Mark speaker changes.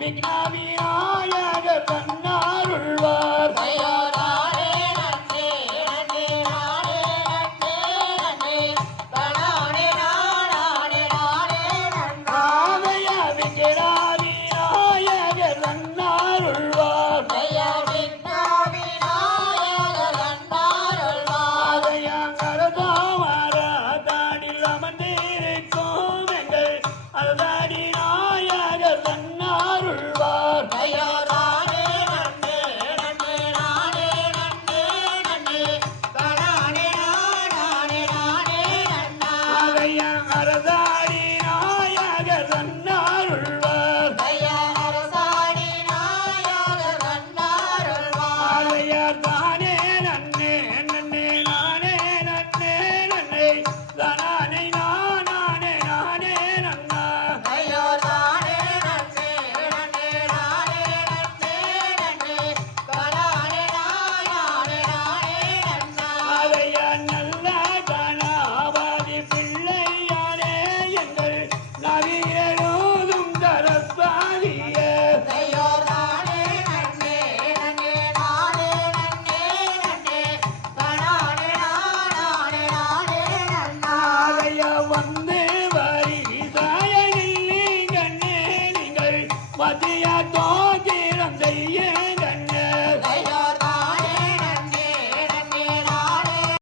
Speaker 1: Make a தானே பதியா தோகிரம் செய்யே